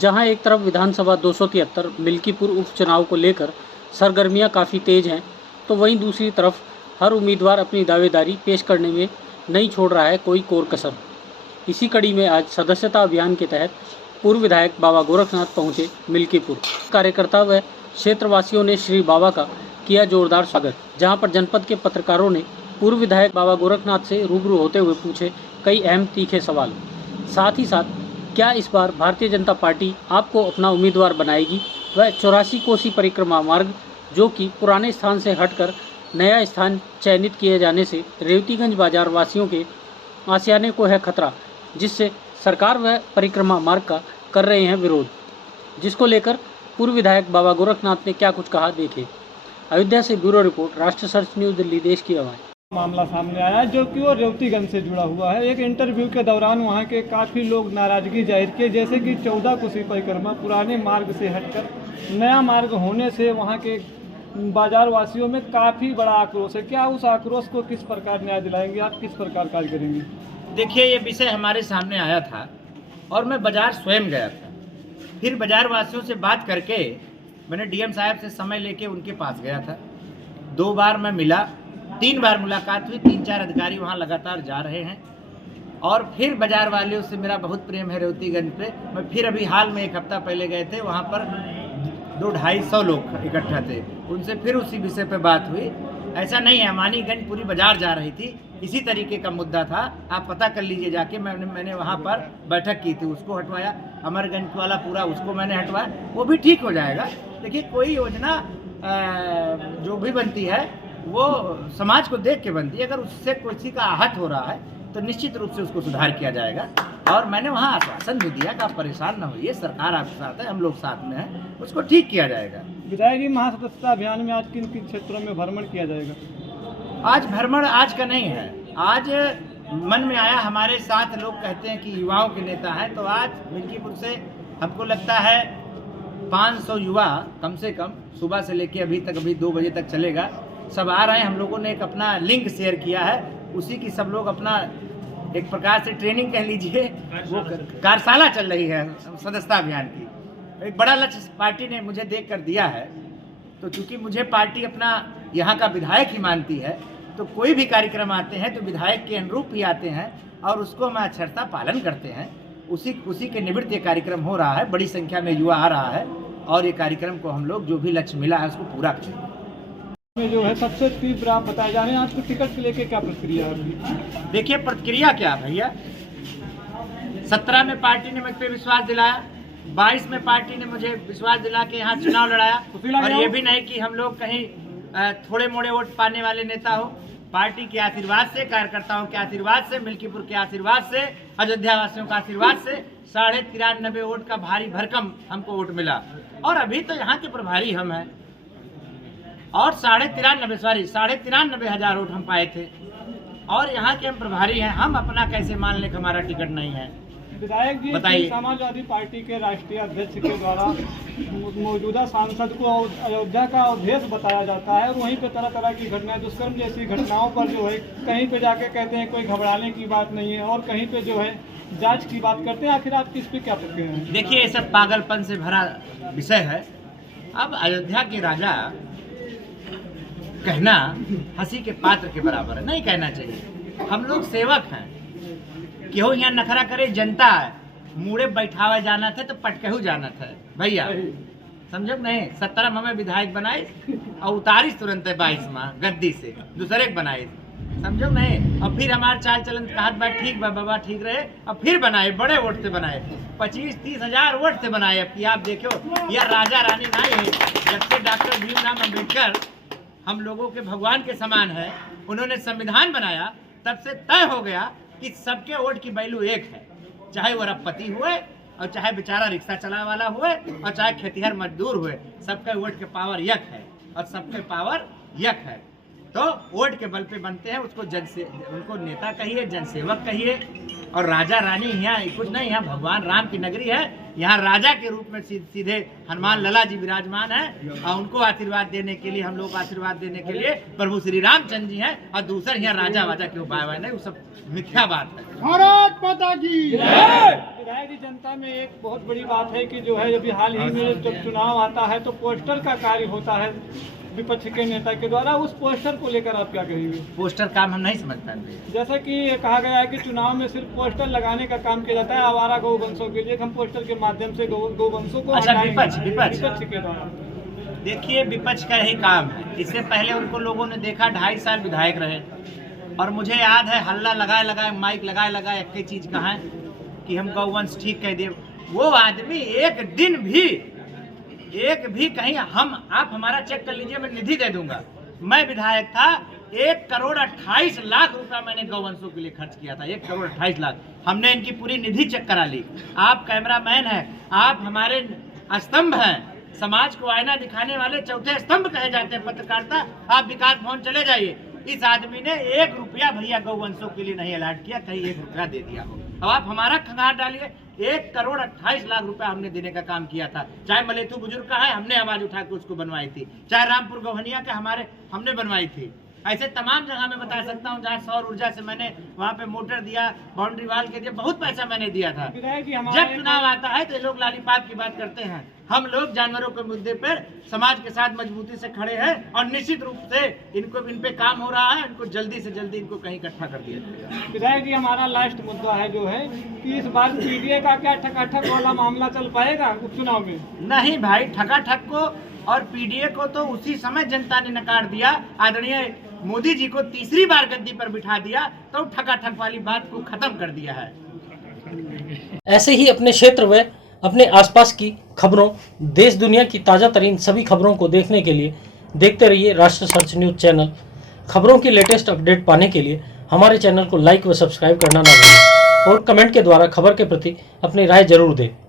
जहां एक तरफ विधानसभा 273 मिल्कीपुर उपचुनाव को लेकर सरगर्मियां काफ़ी तेज हैं, तो वहीं दूसरी तरफ हर उम्मीदवार अपनी दावेदारी पेश करने में नहीं छोड़ रहा है कोई कोर कसर। इसी कड़ी में आज सदस्यता अभियान के तहत पूर्व विधायक बाबा गोरखनाथ पहुंचे मिल्कीपुर। कार्यकर्ता व क्षेत्रवासियों ने श्री बाबा का किया जोरदार स्वागत, जहां पर जनपद के पत्रकारों ने पूर्व विधायक बाबा गोरखनाथ से रूबरू होते हुए पूछे कई अहम तीखे सवाल। साथ ही साथ क्या इस बार भारतीय जनता पार्टी आपको अपना उम्मीदवार बनाएगी व 84 कोसी परिक्रमा मार्ग, जो कि पुराने स्थान से हटकर नया स्थान चयनित किए जाने से रेवतीगंज बाजार वासियों के आशियाने को है खतरा, जिससे सरकार व परिक्रमा मार्ग का कर रहे हैं विरोध, जिसको लेकर पूर्व विधायक बाबा गोरखनाथ ने क्या कुछ कहा, देखें। अयोध्या से ब्यूरो रिपोर्ट, राष्ट्रीय सर्च न्यूज़, दिल्ली, देश की आवाज़। मामला सामने आया है जो कि वो रेवतीगंज से जुड़ा हुआ है। एक इंटरव्यू के दौरान वहां के काफ़ी लोग नाराज़गी जाहिर किए, जैसे कि 14 कोसी परिक्रमा पुराने मार्ग से हटकर नया मार्ग होने से वहां के बाजार वासियों में काफ़ी बड़ा आक्रोश है। क्या उस आक्रोश को किस प्रकार न्याय दिलाएंगे, आप किस प्रकार कार्य करेंगे? देखिए, ये विषय हमारे सामने आया था और मैं बाजार स्वयं गया था। फिर बाजार वासियों से बात करके मैंने डीएम साहब से समय लेके उनके पास गया था। 2 बार मैं मिला, 3 बार मुलाकात हुई, 3-4 अधिकारी वहाँ लगातार जा रहे हैं। और फिर बाजार वालों से मेरा बहुत प्रेम है रेवतीगंज पे। मैं फिर अभी हाल में 1 हफ्ता पहले गए थे, वहाँ पर 200-250 लोग इकट्ठा थे, उनसे फिर उसी विषय पे बात हुई। ऐसा नहीं है, अमानीगंज पूरी बाजार जा रही थी, इसी तरीके का मुद्दा था। आप पता कर लीजिए जाके, मैंने वहाँ पर बैठक की थी, उसको हटवाया। अमरगंज वाला पूरा उसको मैंने हटवाया, वो भी ठीक हो जाएगा। देखिए, कोई योजना जो भी बनती है वो समाज को देख के बनती है। अगर उससे किसी का आहत हो रहा है तो निश्चित रूप से उसको सुधार किया जाएगा। और मैंने वहाँ आश्वासन भी दिया कि आप परेशान न होइए, सरकार आपके साथ है, हम लोग साथ में हैं, उसको ठीक किया जाएगा। विधायक जी, महासदस्यता अभियान में आज किन किन क्षेत्रों में भ्रमण किया जाएगा? आज भ्रमण आज का नहीं है। आज मन में आया, हमारे साथ लोग कहते हैं कि युवाओं के नेता हैं, तो आज मिल्कीपुर से हमको लगता है 500 युवा कम से कम सुबह से लेके अभी 2 बजे तक चलेगा, सब आ रहे हैं। हम लोगों ने एक अपना लिंक शेयर किया है, उसी की सब लोग अपना एक प्रकार से ट्रेनिंग कह लीजिए, वो कार्यशाला चल रही है सदस्यता अभियान की। एक बड़ा लक्ष्य पार्टी ने मुझे देख कर दिया है, तो चूँकि मुझे पार्टी अपना यहाँ का विधायक ही मानती है, तो कोई भी कार्यक्रम आते हैं तो विधायक के अनुरूप ही आते हैं और उसको हम अक्षरता पालन करते हैं। उसी के निमित्त ये कार्यक्रम हो रहा है, बड़ी संख्या में युवा आ रहा है और ये कार्यक्रम को हम लोग जो भी लक्ष्य मिला है उसको पूरा करेंगे। में जो है सबसे तीव्र आप बताए जा रहे हैं, आपको टिकट के लेके क्या प्रक्रिया है? देखिए, प्रतिक्रिया क्या भैया, 17 में पार्टी ने मुझ पर विश्वास दिलाया, 22 में पार्टी ने मुझे विश्वास दिला के यहाँ चुनाव लड़ाया। और ये भी नहीं कि हम लोग कहीं थोड़े मोड़े वोट पाने वाले नेता हो। पार्टी के आशीर्वाद से, कार्यकर्ताओं के आशीर्वाद से, मिल्कीपुर के आशीर्वाद से, अयोध्या वासियों का आशीर्वाद से 93.5 वोट का भारी भरकम हमको वोट मिला। और अभी तो यहाँ के प्रभारी हम हैं और 93,500 हजार वोट हम पाए थे और यहाँ के हम प्रभारी हैं। हम अपना कैसे मान लें कि हमारा टिकट नहीं है? विधायक जी, बताइए। समाजवादी पार्टी के राष्ट्रीय अध्यक्ष के द्वारा मौजूदा सांसद को अयोध्या का अवधेश बताया जाता है और वहीं पे तरह तरह की घटनाएं, दुष्कर्म जैसी घटनाओं पर जो है कहीं पे जाके कहते हैं कोई घबराने की बात नहीं है और कहीं पे जो है जांच की बात करते हैं। आखिर आप किस पे क्या प्रतिक्रिया है? देखिए, ये सब पागलपन से भरा विषय है। अब अयोध्या के राजा कहना हंसी के पात्र के बराबर है, नहीं कहना चाहिए। हम लोग सेवक हैं, केहू यहाँ नखरा करे, जनता है, मुड़े बैठावे जाना था तो पटकहू जाना था भैया, समझो नहीं। 17 में हमें विधायक बनाए और उतारिस तुरंत 22 माह गद्दी से दूसरे के बनाए, समझो नहीं। और फिर हमारे चाल चलन कहा बात ठीक बा बाबा, ठीक रहे, और फिर बनाए, बड़े वोट से बनाए, 25-30 हजार वोट से बनाए। अब आप देखो, यह राजा रानी नहीं है। जब से डॉक्टर भीमराव अम्बेडकर हम लोगों के भगवान के समान है, उन्होंने संविधान बनाया, तब से तय हो गया कि सबके वोट की वैल्यू एक है, चाहे वो अरबपति हुए और चाहे बेचारा रिक्शा चलाने वाला हुए और चाहे खेतिहर मजदूर हुए, सबके वोट के पावर एक है और सबके पावर एक है। तो वोट के बल पे बनते हैं, उनको नेता कहिए, जनसेवक कहिए, और राजा रानी यहाँ कुछ नहीं, यहाँ भगवान राम की नगरी है। यहाँ राजा के रूप में सीधे हनुमान लला जी विराजमान है और उनको आशीर्वाद देने के लिए, हम लोग को आशीर्वाद देने के लिए प्रभु श्री रामचंद्र जी हैं। और दूसरा यहाँ राजा वाजा क्यों पाया नहीं, वो सब मिथ्या बात है। भारत माता की विधायक जी, जनता में एक बहुत बड़ी बात है कि जो है अभी हाल ही में जब चुनाव आता है तो पोस्टर का कार्य होता है विपक्ष के नेता के द्वारा, उस पोस्टर को लेकर आप क्या कहेंगे? पोस्टर काम हम नहीं समझ पाते। जैसा कि कहा गया है कि चुनाव में सिर्फ पोस्टर लगाने का काम किया जाता है आवारा गौवंशों के लिए, हम पोस्टर के माध्यम से गौवंशों को अच्छा, हटाएंगे। विपक्ष के द्वारा देखिए, विपक्ष का यही काम है। इससे पहले उनको लोगों ने देखा, 2.5 साल विधायक रहे और मुझे याद है हल्ला लगाए माइक लगाए एक चीज कहा है कि हम गौवंश ठीक कह दे। वो आदमी एक भी कहीं आप हमारा चेक कर लीजिए, मैं निधि दे दूंगा। मैं विधायक था, 1,28,00,000 रुपया मैंने गौवंशों के लिए खर्च किया था। 1,28,00,000 हमने इनकी पूरी निधि चेक करा ली। आप कैमरामैन हैं, आप हमारे स्तंभ हैं, समाज को आईना दिखाने वाले चौथे स्तंभ कहे जाते हैं पत्रकारिता। आप विकास भवन चले जाइए, इस आदमी ने 1 रुपया भैया गौवंशों के लिए नहीं अलॉट किया, कहीं 1 रुपया दे दिया हो। अब आप हमारा खंगार डालिए, 1,28,00,000 रुपया हमने देने का काम किया था। चाहे मलेथू बुजुर्ग का है, हमने आवाज उठा के उसको बनवाई थी। चाहे रामपुर गौहनिया का हमने बनवाई थी। ऐसे तमाम जगह मैं बता सकता हूँ जहाँ सौर ऊर्जा से मैंने वहाँ पे मोटर दिया, बाउंड्री वाल के दिया, बहुत पैसा मैंने दिया था। जब चुनाव आता है तो ये लोग लालीपाप की बात करते हैं। हम लोग जानवरों के मुद्दे पर समाज के साथ मजबूती से खड़े हैं और निश्चित रूप से इन पे काम हो रहा है। इनको जल्दी से जल्दी इनको कहीं इकट्ठा कर दिया जाएगा। विधायक जी, हमारा लास्ट मुद्दा है जो है कि इस बार पीडीए का क्या ठकाठक वाला मामला चल पाएगा उपचुनाव में? नहीं भाई, ठकाठक को और पीडीए को तो उसी समय जनता ने नकार दिया। आदरणीय मोदी जी को तीसरी बार गद्दी पर बिठा दिया तो ठकाठक वाली बात को खत्म कर दिया है। ऐसे ही अपने क्षेत्र व अपने आसपास की खबरों, देश दुनिया की ताज़ा तरीन सभी खबरों को देखने के लिए देखते रहिए राष्ट्र सर्च न्यूज़ चैनल। खबरों की लेटेस्ट अपडेट पाने के लिए हमारे चैनल को लाइक व सब्सक्राइब करना ना भूलें और कमेंट के द्वारा खबर के प्रति अपनी राय जरूर दें।